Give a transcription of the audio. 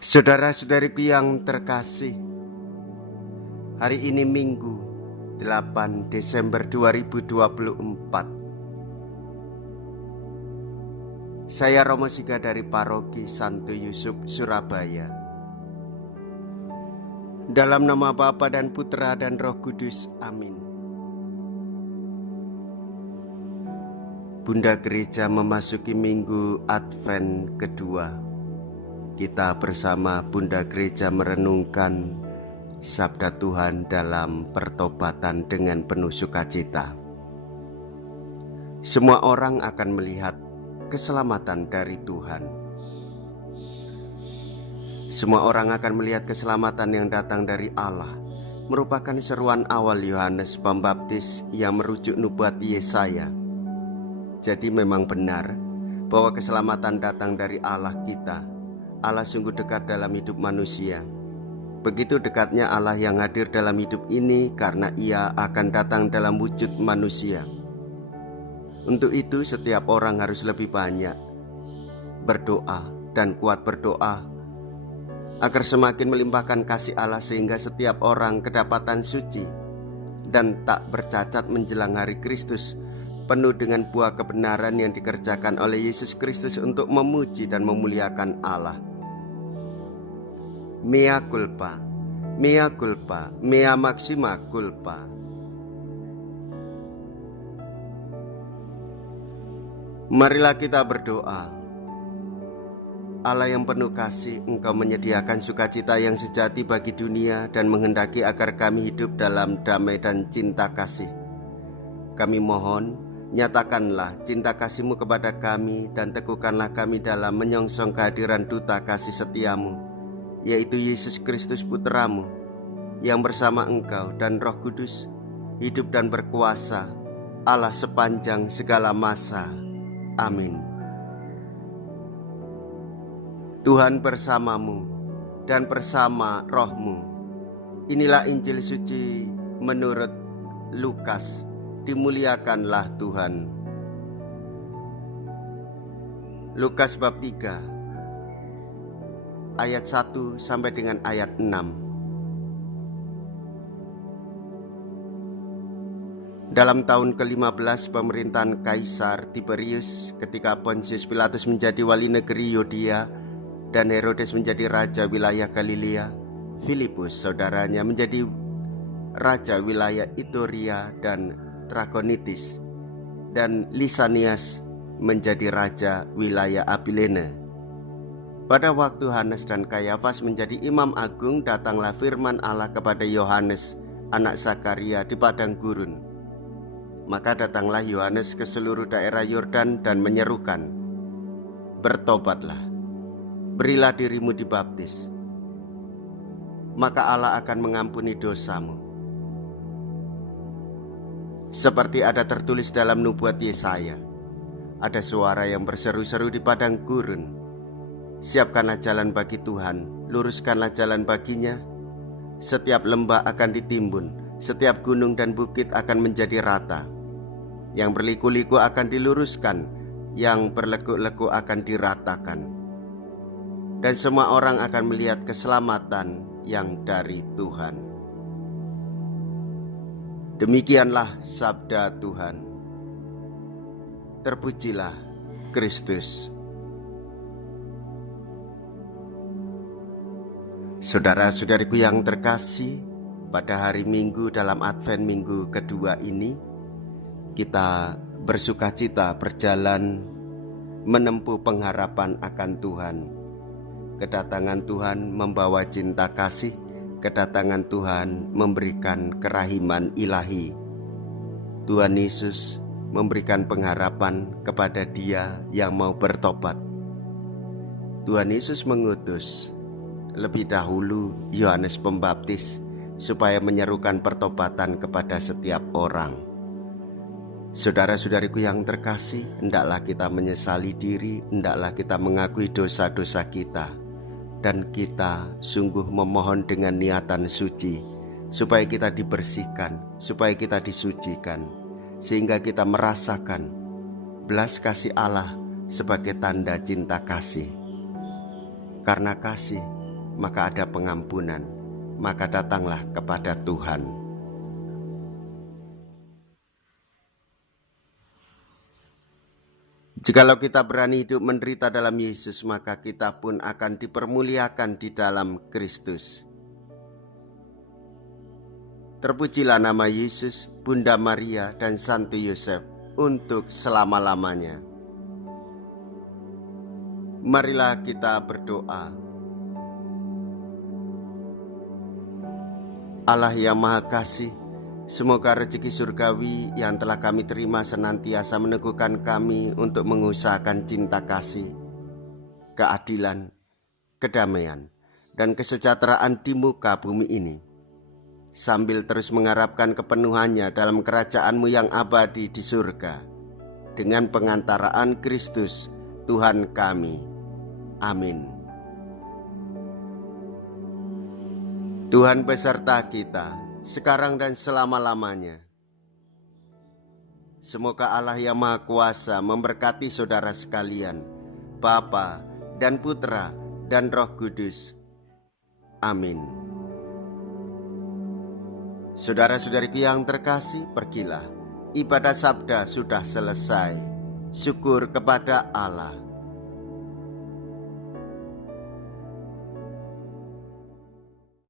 Saudara-saudariku yang terkasih, hari ini Minggu 8 Desember 2024. Saya Romo Siga dari Paroki Santo Yusuf, Surabaya. Dalam nama Bapa dan Putra dan Roh Kudus, amin. Bunda Gereja memasuki Minggu Advent kedua. Kita bersama Bunda Gereja merenungkan Sabda Tuhan dalam pertobatan dengan penuh sukacita. Semua orang akan melihat keselamatan dari Tuhan. Semua orang akan melihat keselamatan yang datang dari Allah, merupakan seruan awal Yohanes Pembaptis yang merujuk nubuat Yesaya. Jadi memang benar bahwa keselamatan datang dari Allah kita. Allah sungguh dekat dalam hidup manusia. Begitu dekatnya Allah yang hadir dalam hidup ini karena Ia akan datang dalam wujud manusia. Untuk itu setiap orang harus lebih banyak berdoa dan kuat berdoa agar semakin melimpahkan kasih Allah sehingga setiap orang kedapatan suci dan tak bercacat menjelang hari Kristus, penuh dengan buah kebenaran yang dikerjakan oleh Yesus Kristus untuk memuji dan memuliakan Allah. Mea culpa, mea culpa, mea maxima culpa. Marilah kita berdoa. Allah yang penuh kasih, Engkau menyediakan sukacita yang sejati bagi dunia dan menghendaki agar kami hidup dalam damai dan cinta kasih. Kami mohon, nyatakanlah cinta kasih-Mu kepada kami dan teguhkanlah kami dalam menyongsong kehadiran duta kasih setia-Mu, yaitu Yesus Kristus Putra-Mu, yang bersama Engkau dan Roh Kudus hidup dan berkuasa Allah sepanjang segala masa. Amin. Tuhan bersamamu dan bersama rohmu. Inilah Injil suci menurut Lukas. Dimuliakanlah Tuhan. Lukas bab 3 ayat 1 sampai dengan ayat 6. Dalam tahun ke-15 pemerintahan Kaisar Tiberius, ketika Pontius Pilatus menjadi wali negeri Yudea dan Herodes menjadi raja wilayah Galilea, Filipus saudaranya menjadi raja wilayah Iturea dan Trakonitis, dan Lisanias menjadi raja wilayah Abilene. Pada waktu Hanas dan Kayafas menjadi imam agung, datanglah firman Allah kepada Yohanes, anak Zakaria, di padang gurun. Maka datanglah Yohanes ke seluruh daerah Yordan dan menyerukan, "Bertobatlah, berilah dirimu dibaptis, maka Allah akan mengampuni dosamu." Seperti ada tertulis dalam nubuat Yesaya, ada suara yang berseru-seru di padang gurun, "Siapkanlah jalan bagi Tuhan, luruskanlah jalan baginya. Setiap lembah akan ditimbun, setiap gunung dan bukit akan menjadi rata. Yang berliku-liku akan diluruskan, yang berleguk-leguk akan diratakan. Dan semua orang akan melihat keselamatan yang dari Tuhan." Demikianlah sabda Tuhan. Terpujilah Kristus. Saudara-saudariku yang terkasih, pada hari Minggu dalam Advent Minggu kedua ini, kita bersukacita berjalan menempuh pengharapan akan Tuhan. Kedatangan Tuhan membawa cinta kasih, kedatangan Tuhan memberikan kerahiman ilahi. Tuhan Yesus memberikan pengharapan kepada dia yang mau bertobat. Tuhan Yesus mengutus lebih dahulu Yohanes Pembaptis supaya menyerukan pertobatan kepada setiap orang. Saudara-saudariku yang terkasih, hendaklah kita menyesali diri, hendaklah kita mengakui dosa-dosa kita, dan kita sungguh memohon dengan niatan suci supaya kita dibersihkan, supaya kita disucikan, sehingga kita merasakan belas kasih Allah sebagai tanda cinta kasih. Karena kasih maka ada pengampunan, maka datanglah kepada Tuhan. Jikalau kita berani hidup menderita dalam Yesus, maka kita pun akan dipermuliakan di dalam Kristus. Terpujilah nama Yesus, Bunda Maria, dan Santo Yosef untuk selama-lamanya. Marilah kita berdoa. Allah yang Maha Kasih, semoga rezeki surgawi yang telah kami terima senantiasa meneguhkan kami untuk mengusahakan cinta kasih, keadilan, kedamaian, dan kesejahteraan di muka bumi ini, sambil terus mengharapkan kepenuhannya dalam kerajaan-Mu yang abadi di surga, dengan pengantaraan Kristus, Tuhan kami. Amin. Tuhan beserta kita, sekarang dan selama-lamanya. Semoga Allah yang Maha Kuasa memberkati saudara sekalian, Bapa dan Putra dan Roh Kudus. Amin. Saudara-saudariku yang terkasih, pergilah. Ibadah sabda sudah selesai. Syukur kepada Allah.